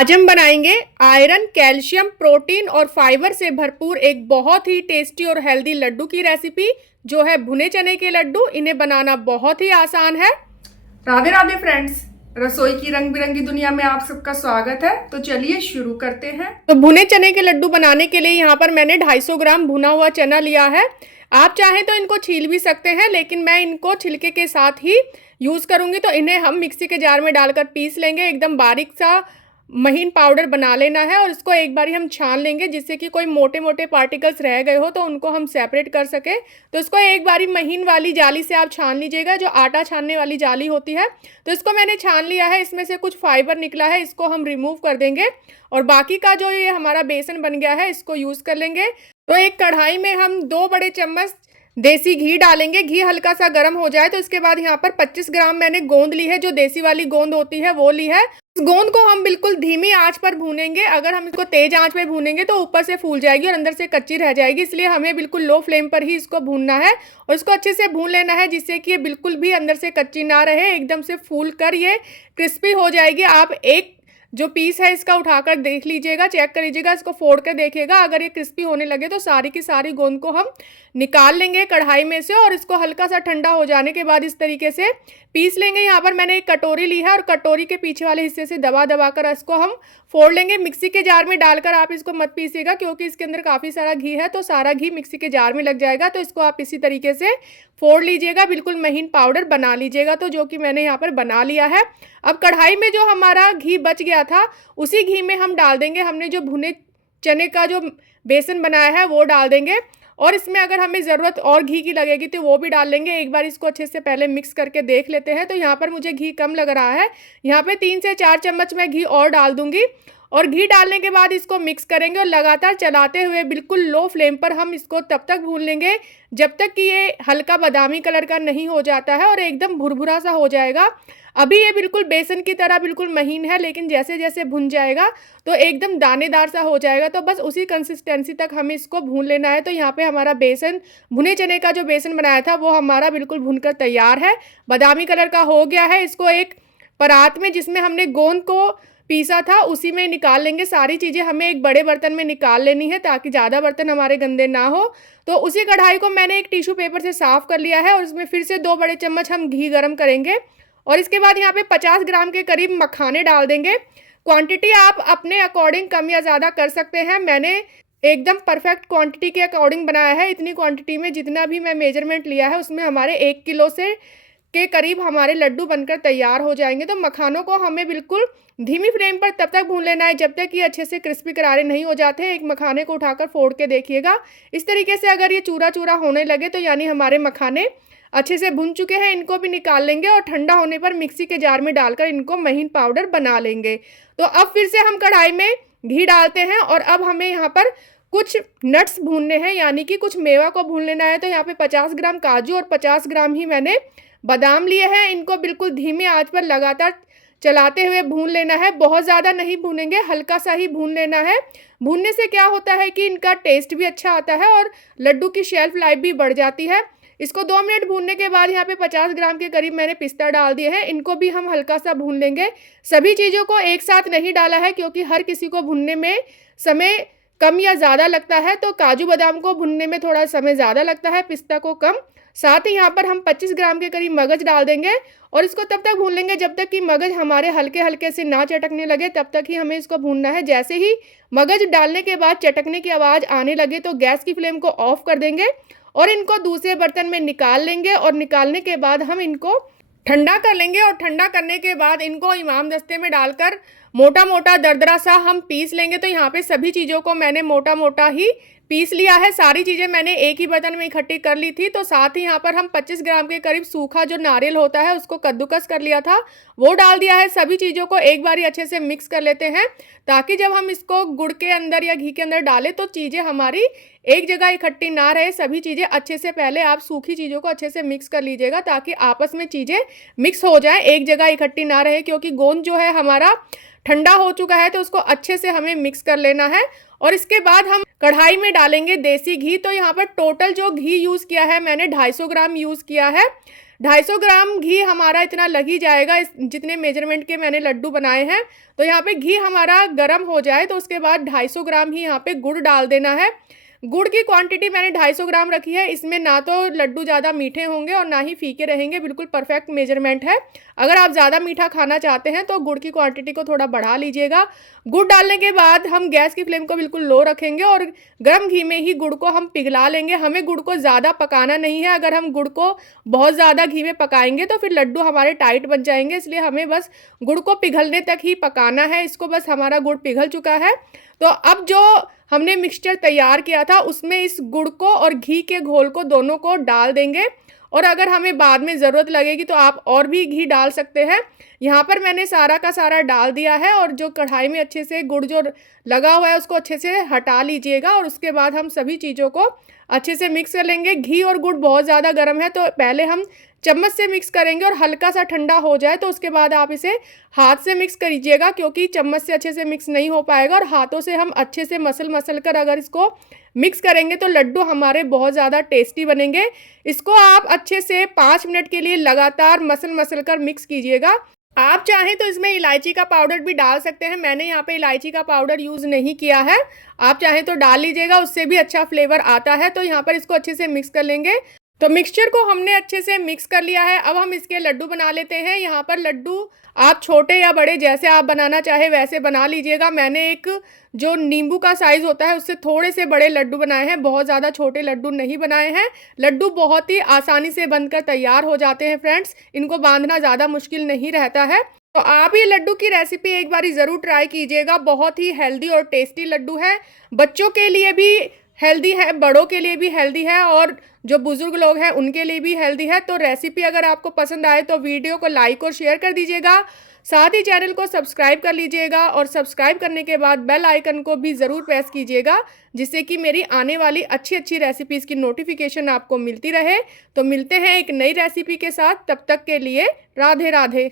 आज हम बनाएंगे आयरन, कैल्शियम, प्रोटीन और फाइबर से भरपूर एक बहुत ही टेस्टी और हेल्दी लड्डू की रेसिपी जो है भुने चने के लड्डू। इन्हें बनाना बहुत ही आसान है। राधे राधे फ्रेंड्स, रसोई की रंग बिरंगी दुनिया में आप सबका स्वागत है। तो चलिए शुरू करते हैं। तो भुने चने के लड्डू बनाने के लिए यहाँ पर मैंने 250 ग्राम भुना हुआ चना लिया है। आप चाहें तो इनको छील भी सकते हैं, लेकिन मैं इनको छिलके के साथ ही यूज़ करूँगी। तो इन्हें हम मिक्सी के जार में डालकर पीस लेंगे। एकदम बारीक सा महीन पाउडर बना लेना है और इसको एक बारी हम छान लेंगे, जिससे कि कोई मोटे मोटे पार्टिकल्स रह गए हो तो उनको हम सेपरेट कर सके। तो इसको एक बारी महीन वाली जाली से आप छान लीजिएगा, जो आटा छानने वाली जाली होती है। तो इसको मैंने छान लिया है। इसमें से कुछ फाइबर निकला है, इसको हम रिमूव कर देंगे और बाकी का जो ये हमारा बेसन बन गया है इसको यूज़ कर लेंगे। तो एक कढ़ाई में हम 2 बड़े चम्मच देसी घी डालेंगे। घी हल्का सा गर्म हो जाए तो इसके बाद यहाँ पर 25 ग्राम मैंने गोंद ली है, जो देसी वाली गोंद होती है वो ली है। इस गोंद को हम बिल्कुल धीमी आंच पर भूनेंगे। अगर हम इसको तेज आंच पे भूनेंगे तो ऊपर से फूल जाएगी और अंदर से कच्ची रह जाएगी, इसलिए हमें बिल्कुल लो फ्लेम पर ही इसको भूनना है और इसको अच्छे से भून लेना है, जिससे कि ये बिल्कुल भी अंदर से कच्ची ना रहे। एकदम से फूल कर ये क्रिस्पी हो जाएगी। आप एक जो पीस है इसका उठाकर देख लीजिएगा, चेक कर लीजिएगा, इसको फोड़ कर देखिएगा। अगर ये क्रिस्पी होने लगे तो सारी की सारी गोंद को हम निकाल लेंगे कढ़ाई में से और इसको हल्का सा ठंडा हो जाने के बाद इस तरीके से पीस लेंगे। यहाँ पर मैंने एक कटोरी ली है और कटोरी के पीछे वाले हिस्से से दबा दबा कर इसको हम फोड़ लेंगे। मिक्सी के जार में डालकर आप इसको मत पीसिएगा, क्योंकि इसके अंदर काफ़ी सारा घी है, तो सारा घी मिक्सी के जार में लग जाएगा। तो इसको आप इसी तरीके से फोड़ लीजिएगा, बिल्कुल महीन पाउडर बना लीजिएगा। तो जो कि मैंने यहाँ पर बना लिया है। अब कढ़ाई में जो हमारा घी बच गया था उसी घी में हम डाल देंगे हमने जो भुने चने का जो बेसन बनाया है वो डाल देंगे। और इसमें अगर हमें ज़रूरत और घी की लगेगी तो वो भी डाल लेंगे। एक बार इसको अच्छे से पहले मिक्स करके देख लेते हैं। तो यहाँ पर मुझे घी कम लग रहा है, यहाँ पे 3 से 4 चम्मच मैं घी और डाल दूंगी। और घी डालने के बाद इसको मिक्स करेंगे और लगातार चलाते हुए बिल्कुल लो फ्लेम पर हम इसको तब तक भून लेंगे जब तक कि ये हल्का बादामी कलर का नहीं हो जाता है और एकदम भुरभुरा सा हो जाएगा। अभी ये बिल्कुल बेसन की तरह बिल्कुल महीन है, लेकिन जैसे जैसे भुन जाएगा तो एकदम दानेदार सा हो जाएगा। तो बस उसी कंसिस्टेंसी तक हमें इसको भून लेना है। तो यहाँ पे हमारा बेसन, भुने चने का जो बेसन बनाया था वो हमारा बिल्कुल भुनकर तैयार है, बादामी कलर का हो गया है। इसको एक परात में जिसमें हमने गोंद को पीसा था उसी में निकाल लेंगे। सारी चीज़ें हमें एक बड़े बर्तन में निकाल लेनी है ताकि ज़्यादा बर्तन हमारे गंदे ना हो। तो उसी कढ़ाई को मैंने एक टिश्यू पेपर से साफ़ कर लिया है और उसमें फिर से 2 बड़े चम्मच हम घी गर्म करेंगे और इसके बाद यहाँ पे 50 ग्राम के करीब मखाने डाल देंगे। क्वांटिटी आप अपने अकॉर्डिंग कम या ज़्यादा कर सकते हैं। मैंने एकदम परफेक्ट क्वांटिटी के अकॉर्डिंग बनाया है। इतनी क्वांटिटी में जितना भी मैं मेजरमेंट लिया है उसमें हमारे 1 किलो से के करीब हमारे लड्डू बनकर तैयार हो जाएंगे। तो मखानों को हमें बिल्कुल धीमी फ्लेम पर तब तक भून लेना है जब तक कि अच्छे से क्रिस्पी करारे नहीं हो जाते हैं। एक मखाने को उठाकर फोड़ के देखिएगा। इस तरीके से अगर ये चूरा चूरा होने लगे तो यानी हमारे मखाने अच्छे से भुन चुके हैं। इनको भी निकाल लेंगे और ठंडा होने पर मिक्सी के जार में डालकर इनको महीन पाउडर बना लेंगे। तो अब फिर से हम कढ़ाई में घी डालते हैं और अब हमें यहाँ पर कुछ नट्स भूनने हैं, यानी कि कुछ मेवा को भून लेना है। तो यहाँ पे 50 ग्राम काजू और 50 ग्राम ही मैंने बादाम लिए हैं। इनको बिल्कुल धीमी आंच पर लगातार चलाते हुए भून लेना है। बहुत ज़्यादा नहीं भूनेंगे, हल्का सा ही भून लेना है। भूनने से क्या होता है कि इनका टेस्ट भी अच्छा आता है और लड्डू की शेल्फ लाइफ भी बढ़ जाती है। इसको 2 मिनट भूनने के बाद यहाँ पे 50 ग्राम के करीब मैंने पिस्ता डाल दिए हैं। इनको भी हम हल्का सा भून लेंगे। सभी चीज़ों को एक साथ नहीं डाला है क्योंकि हर किसी को भूनने में समय कम या ज़्यादा लगता है। तो काजू बादाम को भूनने में थोड़ा समय ज़्यादा लगता है, पिस्ता को कम। साथ ही यहाँ पर हम 25 ग्राम के करीब मगज डाल देंगे और इसको तब तक भून लेंगे जब तक कि मगज हमारे हल्के हल्के से ना चटकने लगे, तब तक ही हमें इसको भूनना है। जैसे ही मगज डालने के बाद चटकने की आवाज़ आने लगे तो गैस की फ्लेम को ऑफ कर देंगे और इनको दूसरे बर्तन में निकाल लेंगे। और निकालने के बाद हम इनको ठंडा कर लेंगे और ठंडा करने के बाद इनको इमाम दस्ते में डालकर मोटा मोटा दरदरा सा हम पीस लेंगे। तो यहाँ पे सभी चीज़ों को मैंने मोटा मोटा ही पीस लिया है। सारी चीज़ें मैंने एक ही बर्तन में इकट्ठी कर ली थी। तो साथ ही यहाँ पर हम 25 ग्राम के करीब सूखा जो नारियल होता है उसको कद्दूकस कर लिया था, वो डाल दिया है। सभी चीज़ों को एक बारी अच्छे से मिक्स कर लेते हैं ताकि जब हम इसको गुड़ के अंदर या घी के अंदर डालें तो चीज़ें हमारी एक जगह इकट्ठी ना रहे। सभी चीज़ें अच्छे से पहले आप सूखी चीज़ों को अच्छे से मिक्स कर लीजिएगा ताकि आपस में चीज़ें मिक्स हो जाएं, एक जगह इकट्ठी ना रहे। क्योंकि गोंद जो है हमारा ठंडा हो चुका है तो उसको अच्छे से हमें मिक्स कर लेना है। और इसके बाद हम कढ़ाई में डालेंगे देसी घी। तो यहाँ पर टोटल जो घी यूज़ किया है मैंने 250 ग्राम यूज़ किया है। 250 ग्राम घी हमारा इतना लग ही जाएगा, इस जितने मेजरमेंट के मैंने लड्डू बनाए हैं। तो यहाँ पे घी हमारा गर्म हो जाए तो उसके बाद 250 ग्राम ही यहाँ पे गुड़ डाल देना है। गुड़ की क्वांटिटी मैंने 250 ग्राम रखी है। इसमें ना तो लड्डू ज़्यादा मीठे होंगे और ना ही फीके रहेंगे, बिल्कुल परफेक्ट मेजरमेंट है। अगर आप ज़्यादा मीठा खाना चाहते हैं तो गुड़ की क्वांटिटी को थोड़ा बढ़ा लीजिएगा। गुड़ डालने के बाद हम गैस की फ्लेम को बिल्कुल लो रखेंगे और गर्म घी में ही गुड़ को हम पिघला लेंगे। हमें गुड़ को ज़्यादा पकाना नहीं है। अगर हम गुड़ को बहुत ज़्यादा घी में पकाएंगे तो फिर लड्डू हमारे टाइट बन जाएंगे, इसलिए हमें बस गुड़ को पिघलने तक ही पकाना है। इसको बस हमारा गुड़ पिघल चुका है। तो अब जो हमने मिक्सचर तैयार किया था उसमें इस गुड़ को और घी के घोल को दोनों को डाल देंगे, और अगर हमें बाद में ज़रूरत लगेगी तो आप और भी घी डाल सकते हैं। यहाँ पर मैंने सारा का सारा डाल दिया है, और जो कढ़ाई में अच्छे से गुड़ जो लगा हुआ है उसको अच्छे से हटा लीजिएगा, और उसके बाद हम सभी चीज़ों को अच्छे से मिक्स कर लेंगे। घी और गुड़ बहुत ज़्यादा गर्म है तो पहले हम चम्मच से मिक्स करेंगे, और हल्का सा ठंडा हो जाए तो उसके बाद आप इसे हाथ से मिक्स करिएगा, क्योंकि चम्मच से अच्छे से मिक्स नहीं हो पाएगा। और हाथों से हम अच्छे से मसल कर अगर इसको मिक्स करेंगे तो लड्डू हमारे बहुत ज़्यादा टेस्टी बनेंगे। इसको आप अच्छे से 5 मिनट के लिए लगातार मसल कर मिक्स कीजिएगा। आप चाहें तो इसमें इलायची का पाउडर भी डाल सकते हैं। मैंने यहाँ पे इलायची का पाउडर यूज़ नहीं किया है, आप चाहें तो डाल लीजिएगा, उससे भी अच्छा फ्लेवर आता है। तो यहाँ पर इसको अच्छे से मिक्स कर लेंगे। तो मिक्सचर को हमने अच्छे से मिक्स कर लिया है। अब हम इसके लड्डू बना लेते हैं। यहाँ पर लड्डू आप छोटे या बड़े जैसे आप बनाना चाहे वैसे बना लीजिएगा। मैंने एक जो नींबू का साइज़ होता है उससे थोड़े से बड़े लड्डू बनाए हैं, बहुत ज़्यादा छोटे लड्डू नहीं बनाए हैं। लड्डू बहुत ही आसानी से बनकर तैयार हो जाते हैं फ्रेंड्स, इनको बांधना ज़्यादा मुश्किल नहीं रहता है। तो आप ये लड्डू की रेसिपी एक बार ज़रूर ट्राई कीजिएगा। बहुत ही हेल्दी और टेस्टी लड्डू है, बच्चों के लिए भी हेल्दी है, बड़ों के लिए भी हेल्दी है, और जो बुज़ुर्ग लोग हैं उनके लिए भी हेल्दी है। तो रेसिपी अगर आपको पसंद आए तो वीडियो को लाइक और शेयर कर दीजिएगा, साथ ही चैनल को सब्सक्राइब कर लीजिएगा, और सब्सक्राइब करने के बाद बेल आइकन को भी ज़रूर प्रेस कीजिएगा, जिससे कि मेरी आने वाली अच्छी रेसिपीज़ की नोटिफिकेशन आपको मिलती रहे। तो मिलते हैं एक नई रेसिपी के साथ, तब तक के लिए राधे राधे।